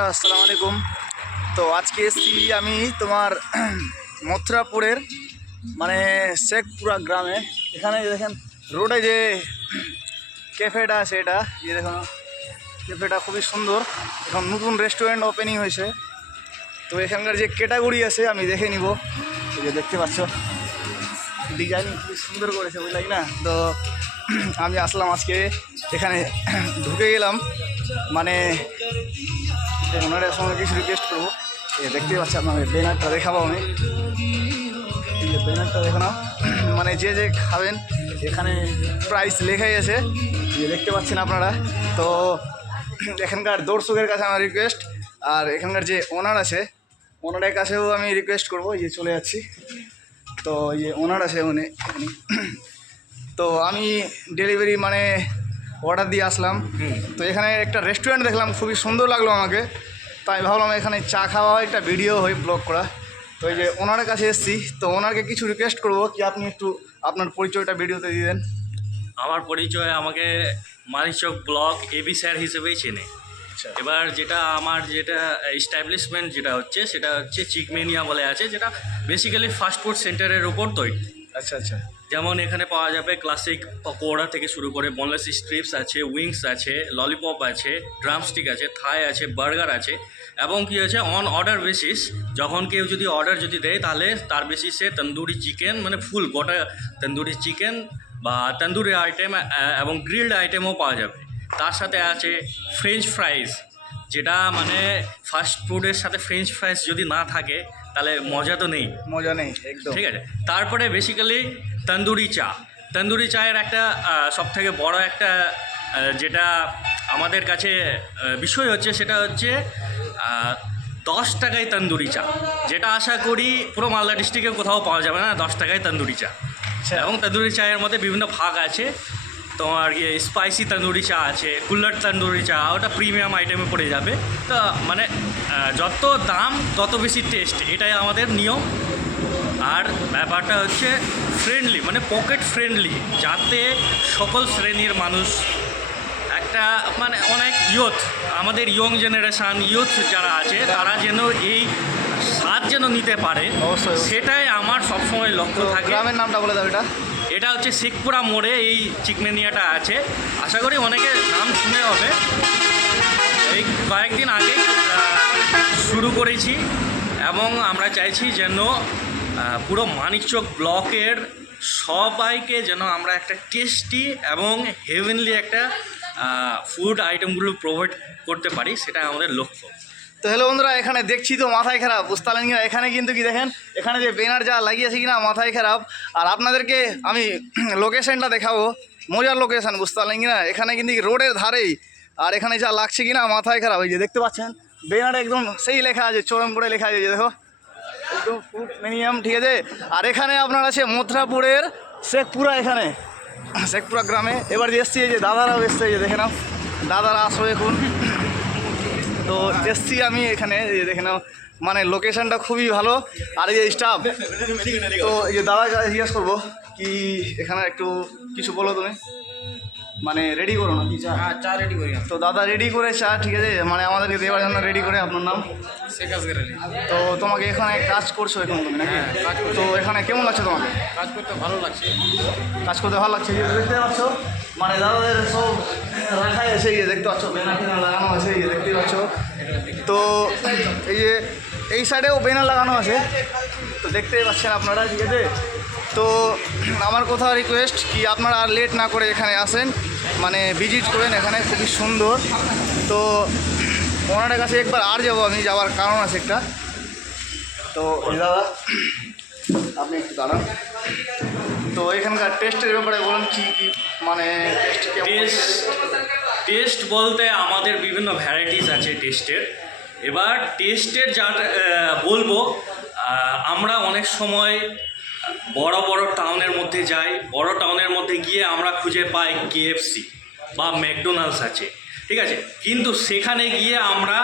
আসসালামু আলাইকুম। তো আজকে এসেছি আমি তোমার মথুরাপুরের মানে শেখপুরা গ্রামে। এখানে দেখেন রোডে যে ক্যাফেটা আছে, এটা যে দেখুন ক্যাফেটা খুবই সুন্দর, এখন নতুন রেস্টুরেন্ট ওপেনিং হয়েছে। তো এখানকার যে ক্যাটাগরি আছে আমি দেখে নিব। এই যে দেখতে পাচ্ছ ডিজাইন খুবই সুন্দর করেছে, বুঝলাই না? তো আমি আসলাম আজকে এখানে, ঢুকে গেলাম মানে ওনার সঙ্গে কিছু রিকোয়েস্ট করবো। দেখতে পাচ্ছি আপনাদের ব্যানারটা দেখাবো আমি, এই যে ব্যানারটা দেখো না, মানে যে যে খাবেন এখানে প্রাইস লেখাই আছে, যে দেখতে পাচ্ছেন আপনারা। তো এখানকার দর্শকের কাছে আমার রিকোয়েস্ট, আর এখানকার যে ওনার আছে ওনারের কাছেও আমি রিকোয়েস্ট করবো। এই যে চলে যাচ্ছি, তো এই যে ওনার আছে উনি, তো আমি ডেলিভারি মানে অর্ডার দিয়ে আসলাম। তো এখানে একটা রেস্টুরেন্ট দেখলাম, খুবই সুন্দর লাগলো আমাকে, তাই ভাবলাম এখানে চা খাওয়া একটা ভিডিও হয় ব্লগ করা। তো এই যে ওনার কাছে এসেছি, তো ওনারকে কিছু রিকোয়েস্ট করবো কি আপনি একটু আপনার পরিচয়টা ভিডিওতে দিয়ে দেন। আমার পরিচয়, আমাকে মানিকচক ব্লক এবি স্যার হিসেবেই চেনে। এবার আমার যেটা এস্টাবলিশমেন্ট যেটা হচ্ছে সেটা হচ্ছে চিকমেনিয়া বলে আছে, যেটা বেসিক্যালি ফাস্টফুড সেন্টারের উপর তৈরি। আচ্ছা আচ্ছা। যেমন এখানে পাওয়া যাবে ক্লাসিক পকোড়া থেকে শুরু করে বোনলেস স্ট্রিপস আছে, উইংস আছে, ললিপপ আছে, ড্রামস্টিক আছে, থাই আছে, বার্গার আছে, এবং কি আছে অন অর্ডার বেসিস, যখন কেউ যদি অর্ডার দেয় তাহলে তার বেসিসে তন্দুরি চিকেন মানে ফুল গোটা তন্দুরি চিকেন বা তন্দুরি আইটেম এবং গ্রিলড আইটেমও পাওয়া যাবে। তার সাথে আছে ফ্রেঞ্চ ফ্রাইজ, যেটা মানে ফাস্ট ফুডের সাথে ফ্রেঞ্চ ফ্রাইজ যদি না থাকে তাহলে মজা তো নেই, মজা নেই একদম। ঠিক আছে। তারপরে বেসিক্যালি তন্দুরি চায়ের একটা সবথেকে বড় একটা যেটা আমাদের কাছে বিষয় হচ্ছে, সেটা হচ্ছে 10 টাকায় তন্দুরি চা, যেটা আশা করি পুরো মালদা ডিস্ট্রিক্টে কোথাও পাওয়া যাবে না। 10 টাকায় তন্দুরি চা, এবং তন্দুরি চায়ের মধ্যে বিভিন্ন ভাগ আছে। তোমার স্পাইসি তন্দুরি চা আছে, কুল্লার তন্দুরি চা, ওটা প্রিমিয়াম আইটেমে পড়ে যাবে। তো মানে যত দাম তত বেশি টেস্ট, এটাই আমাদের নিয়ম। আর ব্যাপারটা হচ্ছে ফ্রেন্ডলি, মানে পকেট ফ্রেন্ডলি, যাতে সকল শ্রেণীর মানুষ একটা মানে অনেক আমাদের ইয়ং জেনারেশান যারা আছে তারা যেন এই স্বাদ যেন নিতে পারে, অবশ্যই। সেটাই আমার সবসময় লক্ষ্য থাকে। গ্রামের নামটা বলে দাও। এটা হচ্ছে শেখপুরা মোড়ে এই চিকমেনিয়াটা আছে। আশা করি অনেকে নাম শুনে হবে। এই কয়েকদিন আগে শুরু করেছি, এবং আমরা চাইছি যেন পুরো মানিকচক ব্লকের সবাইকে যেন আমরা একটা টেস্টি এবং হেভেনলি একটা ফুড আইটেমগুলো প্রোভাইড করতে পারি, সেটা আমাদের লক্ষ্য। তো হ্যালো বন্ধুরা, এখানে দেখছি তো মাথায় খারাপ, বুঝতে পারলেন কিনা? এখানে কিন্তু কি দেখেন, এখানে যে ব্যানার যা লাগিয়েছে কিনা মাথায় খারাপ। আর আপনাদেরকে আমি লোকেশনটা দেখাবো, মজার লোকেশন, বুঝতে পারলেন কিনা? এখানে কিন্তু রোডের ধারেই, আর এখানে যা লাগছে কিনা মাথায় খারাপ। এই যে দেখতে পাচ্ছেন ব্যানার একদম সেই লেখা আছে, চরম করে লেখা আছে, দেখো একদম ফুড মিনিমাম, ঠিক আছে। আর এখানে আপনার আছে মথুরাপুরের শেখপুরা, এখানে শেখপুরা গ্রামে। এবার যে এসছি, এই যে দাদারাও এসছে, এই যে দেখে নাও, দাদারা আসো এখন। তো এসছি আমি এখানে, দেখে নাও মানে লোকেশনটা খুবই ভালো। আর এই যে স্টাফ, তো এই যে দাদা জিজ্ঞেস করবো কি এখানে একটু কিছু বলো তুমি, মানে রেডি করো না কি চা? হ্যাঁ, চা রেডি করি। তো দাদা রেডি করে চা, ঠিক আছে, মানে আমাদেরকে দেওয়ার জন্য রেডি করে। আপনার নাম? শেখ আসগর আলী। তো তোমাকে এখানে কাজ করছো এখন তুমি নাকি? তো এখানে কেমন লাগছে তোমাকে? কাজ করতে ভালো লাগছে। কাজ করতে ভালো লাগছে। যে দেখতে পাচ্ছ মানে দাদাদের সব রাখাই আছে, এই যে দেখতে পাচ্ছ ব্যানার ফ্যানার লাগানো আছে, এই যে দেখতে পাচ্ছ। তো এই যে এই সাইডেও ব্যানার লাগানো আছে, তো দেখতেই পাচ্ছেন আপনারা, ঠিক আছে। তো আমার কোথাও রিকোয়েস্ট কি আপনারা আর লেট না করে এখানে আসেন, মানে ভিজিট করেন, এখানে খুবই সুন্দর। তো ওনার কাছে একবার আর যাবো আমি, যাওয়ার কারণ আছে একটা। তো দাদা আপনি একটু দাঁড়ান, তো এখানকার টেস্টের ব্যাপারে বলুন কি কি মানে টেস্ট বলতে আমাদের বিভিন্ন ভ্যারাইটিস আছে টেস্টের। এবার টেস্টের যা বলবো, আমরা অনেক সময় বড় বড় টাউনের মধ্যে যাই, বড় টাউনের মধ্যে গিয়ে আমরা খুঁজে পাই KFC বা ম্যাকডোনাল্ডস আছে, ঠিক আছে। কিন্তু সেখানে গিয়ে আমরা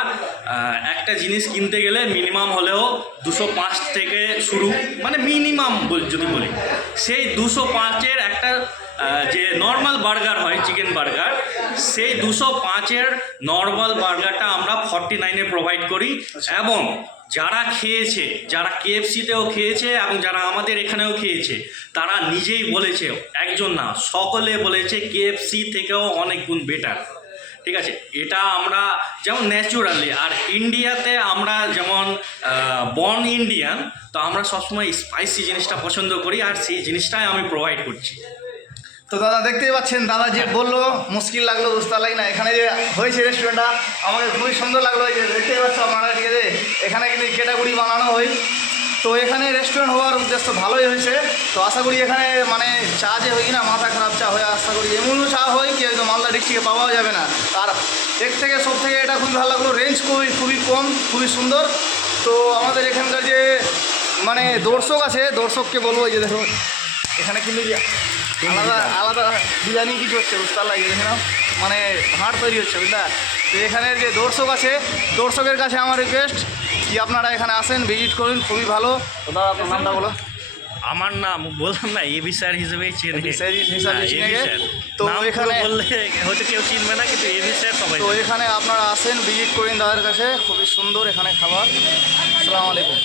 একটা জিনিস কিনতে গেলে মিনিমাম হলেও 205 থেকে শুরু, মানে মিনিমাম যদি বলি, সেই 205-এর একটা যে নর্মাল বার্গার হয় চিকেন বার্গার, সেই 205-এর নর্মাল বার্গারটা আমরা 49-এ প্রোভাইড করি। এবং যারা খেয়েছে, যারা কেএফসিতেও খেয়েছে এবং যারা আমাদের এখানেও খেয়েছে, তারা নিজেই বলেছে, একজন না সকলে বলেছে কেএফসি থেকেও অনেক গুণ বেটার। ঠিক আছে, এটা আমরা যেমন ন্যাচুরালি, আর ইন্ডিয়াতে আমরা যেমন বর্ন ইন্ডিয়ান, তো আমরা সবসময় স্পাইসি জিনিসটা পছন্দ করি, আর সেই জিনিসটাই আমি প্রোভাইড করছি। তো দাদা দেখতেই পাচ্ছেন, দাদা যে বললো মুশকিল লাগলো বুঝতে না, এখানে যে হয়েছে রেস্টুরেন্টটা আমাকে খুবই সুন্দর লাগলো। এই যে দেখতেই পাচ্ছ আপনারা, ঠিক আছে, এখানে কিন্তু ক্যাটাগরি বানানো হয়। তো এখানে রেস্টুরেন্ট হওয়ার উদ্দেশ্য ভালোই হয়েছে। তো আশা করি এখানে মানে চা যে হয় না, মাথা খারাপ চা হয়, আশা করি এমনও চা হয় কি হয়তো মালদা ডিস্ট্রিক্টে পাওয়াও যাবে না। আর এর থেকে সব থেকে এটা খুবই ভালো লাগলো, রেঞ্জ খুবই কম, খুবই সুন্দর। তো আমাদের এখানকার যে মানে দর্শক আছে, দর্শককে বলবো এই যে দেখো এখানে কিন্তু আলাদা আলাদা ডিজাইনিং কিছু হচ্ছে বুঝতে লাগে, দেখে নাও, মানে ভাঁড় তৈরি হচ্ছে বুঝলা। তো এখানের যে দর্শক আছে, দর্শকের কাছে আমার রিকোয়েস্ট কি আপনারা এখানে আসেন, ভিজিট করুন, খুবই ভালো। তো দাদা আপনার নামটা বলো। আমার নাম বললাম না, এবি স্যার হিসেবেই চেনে। এবি স্যার হিসাবে হ্যাঁ, চিনে এবি গে। স্যার। তো নাম এখানে পুরো বললে হয়তো কেউ চিনবে না, কিন্তু এবি স্যার সবাই তো জানে। এখানে আপনারা আসেন, ভিজিট করুন দাদার কাছে, খুবই সুন্দর এখানে খাবার। আসসালামু আলাইকুম।